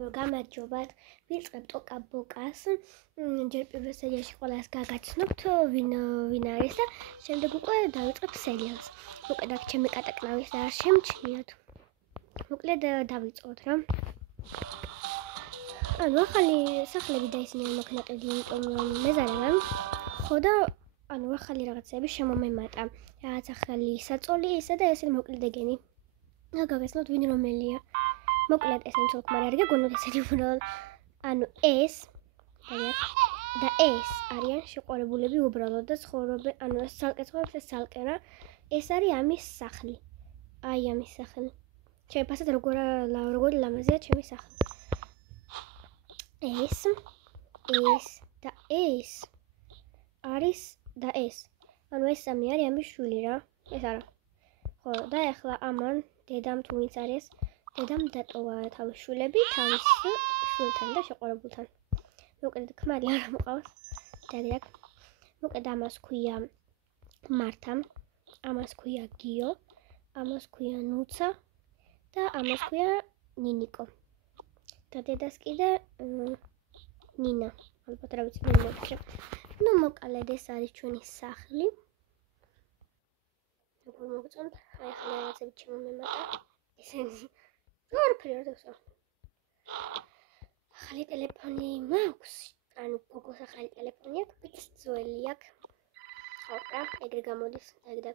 გამარჯობათ, ვიწყებთ ოკა-ბოკას. ჯერ პირველ სერიაში ყველას გაგაცნობთ ვინ არის და შემდეგ უკვე დავიწყებთ სერიალს. მოკლედ აქ ჩემი კატაკნავის და არ შემჩნიოთ. მოკლედ დავიწყოთ რა. ანუ ახალი სახლები და ისინი მოქნატები, იმიტომ რომ მეზარება. ხო და ანუ ახალი რაღაცები შემომემატა. რაღაც ახალი საწოლი ისა და ესე მოკლედ ეგენი. გაგაცნობთ ვინ რომელია. მოკლედ ესენი თქმა არ გეგონოთ ესენი უბრალოდ ანუ ეს და ეს არიან შეყვარებულები უბრალოდ და ცხოვრობენ ანუ ეს სალკე ცხოვრობს ეს სალკე რა ეს არის ამის სახლი აი ამის სახლი ჩემი ფასად როგორი ლამაზია ჩემი სახლი ეს და ეს არის და ეს ანუ ეს სამი არის ამის შვილი რა ეს არა ხო და ეხლა ამან დედამ თუ ვინც არის დედამ დატოვა თავის შვილები თავის შვილთან და შეყვარებულთან. მოკლედ ქმარი არ მოყავს. დაგრაკ. მოკლედ ამას ქვია მართა, ამას ქვია გიო, ამას ქვია ნუცა და ამას ქვია ნინიკო. და დედას კიდე ნინა. ალბათ რა ვიცი მე მოვიქცე. ნუ მოკლედ ეს არის ჩვენი სახლი. როგორ მოგწონთ? აი ახლა რაღაცები შემომემატა. ესენი ორფერი არ დავსვა. ახალი ტელეფონი მაქვს. ანუ გოგოს ახალი ტელეფონი აქვს, პიც ძველი აქვს. ხო რა, ეგრე გამოდის, ეგ.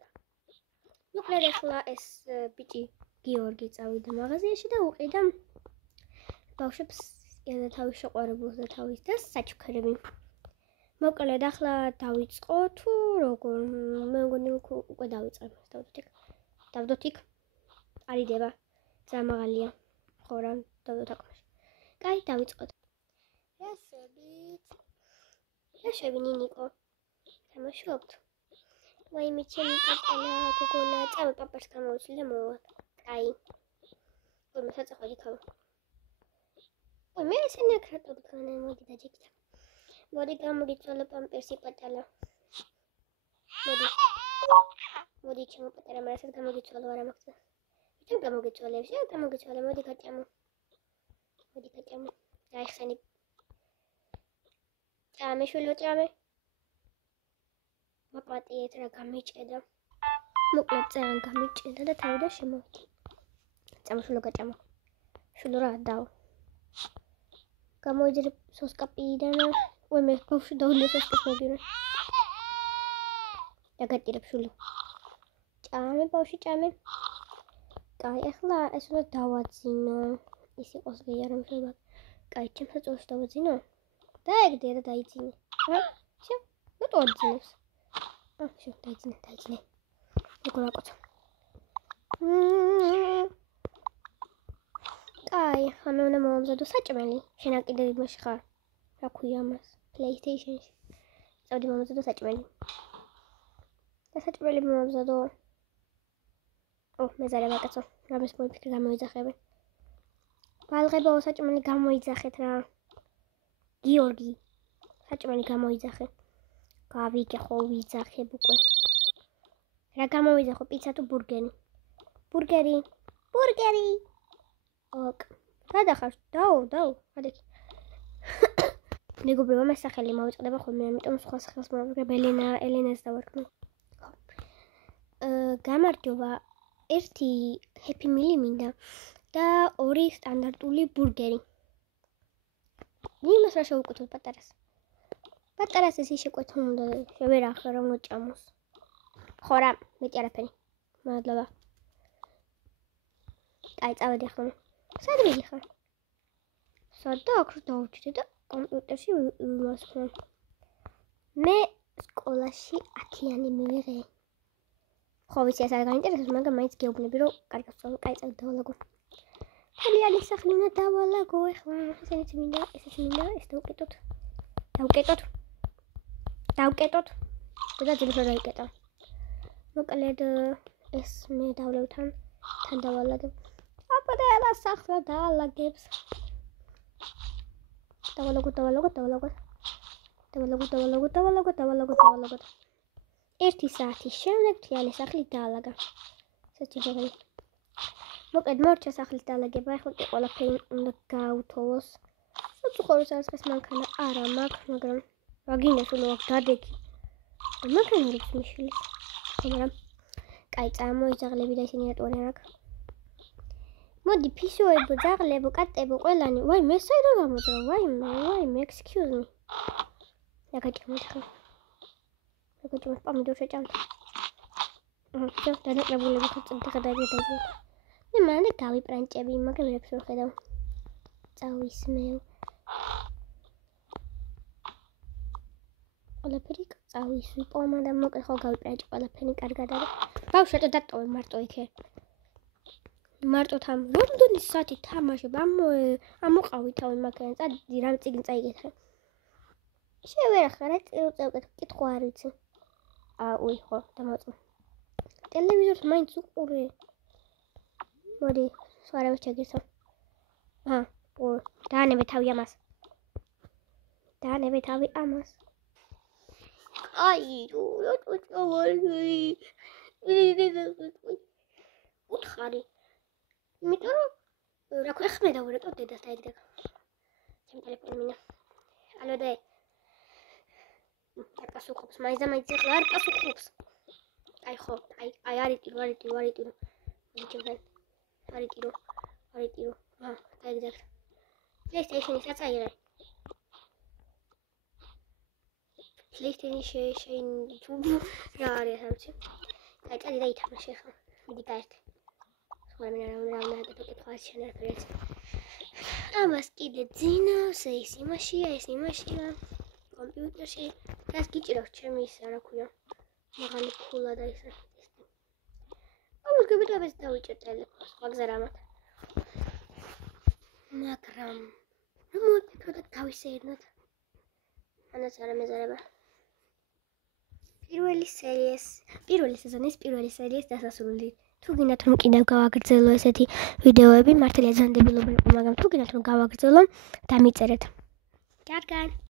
მოკლედ ახლა ეს ბიჭი გიორგი წავიდა მაღაზიაში და უყიდა ბავშვებს თავის შეყვარებულს და თავის და საჩუქრები. მოკლედ ახლა დავიწყო თუ როგორ მე მგონი უკვე დავიწყებ. დავდოთ იქ. არიდება. ზამაღალია ხო რა დავდოთ აკმაში. კაი დავიწყოთ. რასები ნინიკო. თამაშობთ. ვაიმე ჩემი პაპალა გოგონა წავ პაპას გამოვიცილ და მოვა. კაი. მე საწახალი ხავ. მე ესენი აკრატოდ ქონა მოდი დაჯექცა. მოდი გამოგიწვალო პამპერსი პატალა. მოდი ჩემო პატარა მარასაც გამოგიწვალო არა მაგცა. Чем გამოგიწვალე, შე გამოგიწვალე, მოდი გაჭამო. დაიხსენი. ჭამე შვილო ჭამე. მოპატიეთ რა გამიჭედა. მოკლედ ძალიან გამიჭედა და თავიდან შემოვიდა. ჭამო შვილო გაჭამო. შვილო რა დაო. გამოიძრე სოსკაპიდან. ой მე ბავშვი დაულე სოსკაპს მოგირე. დაგატირებ შვილო. ჭამე ბავშვი ჭამე. კაი, ახლა ეს უნდა დავაძინო. ის იყოს ვე არ ამშვება. კაი, ჩემს საწოლს დავაძინო. და ეგდე რა დაიძინე. რა? შე? ნუ დავაძინებს. შე, დაიძინე. როგორ აკოცა. კაი, ანუ უნდა მომამზადო საჭმელი. შენ კიდე იმაში ხარ. რა ქვია ამას? PlayStation-ში. წავდი მომამზადო საჭმელი. და საჭმელი მომამზადო. მეზარება კაცო, რამეს მოიფიქრე გამოიძახები. ბალღებო, საჭმელი გამოიძახეთ რა. გიორგი, საჭმელი გამოიძახე. გავიგე ხო ვიძახებ უკვე. რა გამოვიძახო, პიცა თუ ბურგერი? ბურგერი. ოკ. გადახარ, დაუ, ადექი. მეგობრებო, მე სახელი მოვიწყდება ხოლმე, ამიტომ სხვა სახელს მოვიწყებ ელენას დავარქმე. გამარჯობა. ერთი ჰეპი მილი მინდა და ორი სტანდარტული ბურგერი. იმას რა შევუკეთოთ პატარას. პატარას ესე შეკვეთო უნდა ვერ ახლა რომ მოჭამოს. ხო რა, მეტი არაფერი. მადლობა. კაი, წავედი ახლა. სად მიდიხარ? სადა აქ დავჭიდე და კომპიუტერში ვიმასხმე. მე სკოლაში 10-იანი მივიღე. ხო ვიცი ეს არ გაინტერესებს, მაგრამ მაინც გეუბნები რომ კარგად ვსწავლო, კაი წავედი დავალაგო. თალიანი სახლი უნდა დავალაგო ეხლა, ესეც მინდა, ეს დავკეტოთ. და ძილს რა დაიკეტა. მოკლედ ეს მე დავლევთან თან დავალაგებ. აპატარა სახლა დაალაგებს. დავალაგოთ. 1 საათის შემდეგ თლიანი სახლი დაალაგა. საჭიროა. მოკლედ მორჩა სახლის დალაგება, ახლა კი ყველაფერი უნდა გაუთოვოს. უცხოურს არის ეს მანქანა არა მაქვს, მაგრამ ვაგინეს უნდა დადექი. მანქანა არის მიშილი. მაგრამ კაი, წამოიძაღლები და ისინი რატო არ აქ? მოდი ფისოებო, ძაღლებო, კატებო, ყველანი. ვაი, მე საერთოდ გამოდრა. ვაი, excuse me. Აკაჭიმოთ ხა. აკაჭიმოთ პომიდორ შეჭამთ. ხო, დანაკლებულები ხო წინდა გადაიჭირა. მე მანდ გავიპრანჭები, მაგრამ რებს ვერ ხედავ. წავისმევ. ყველაფერი წავისვიპო, და მოკლედ ხო გავიპრანჭი ყველაფერი კარგად არის. ბავშვებო დატოვე მარტო იქე. მარტო თამ ლონდონის საათი თამაშობ, ამოყავი თავი მაგან, წადი რამ წიგნი წაიგეთრე. შევერახა რა წევკეთ, კითხვა არ ვიცი. უი ხო, დამოწმე. ტელევიზორს მაინც უყურე. მოდი, სვარავის ჩაგირსო. დაანებე თავი ამას. აი, უთხარი. იმიტომ რომ რა ქვია ხმე დავურეკავ დედას დაიდგა. ჩემ ტელეფონი მინა. ალო დე. არ პასუხობს, მაინც ახლა არ პასუხობს. აი ხო, აი არიტირო. მიჩემ. არიტირო. დაიდგა. PlayStation-ი საწაიერე. PlayStation-ი შეინ რა არის არ ვიცი. აი წადი და ითამაშე ხო. მიდი გაერთე. ამას კიდე ძინავს, ეს იმაშია, კომპიუტერში. ეს გიჭირავს ჩემი ის რა ქვია. მაღალი ფულა და ისე. ამას გიბიტაბეს დავიჭერ ტელეფონს, მაგზარ ამათ. მაგრამ მოვიფიქროთ გავისეირნოთ. ანაც არა მეზარება. პირველი სეზონის პირველი სერიის დასასრული. თუ გინდათ რომ კიდევ გავაგრძელო ესეთი ვიდეოები, მართალია ძალიან დებილობა იყო, მაგრამ თუ გინდათ რომ გავაგრძელო, დამიწერეთ. კარგად.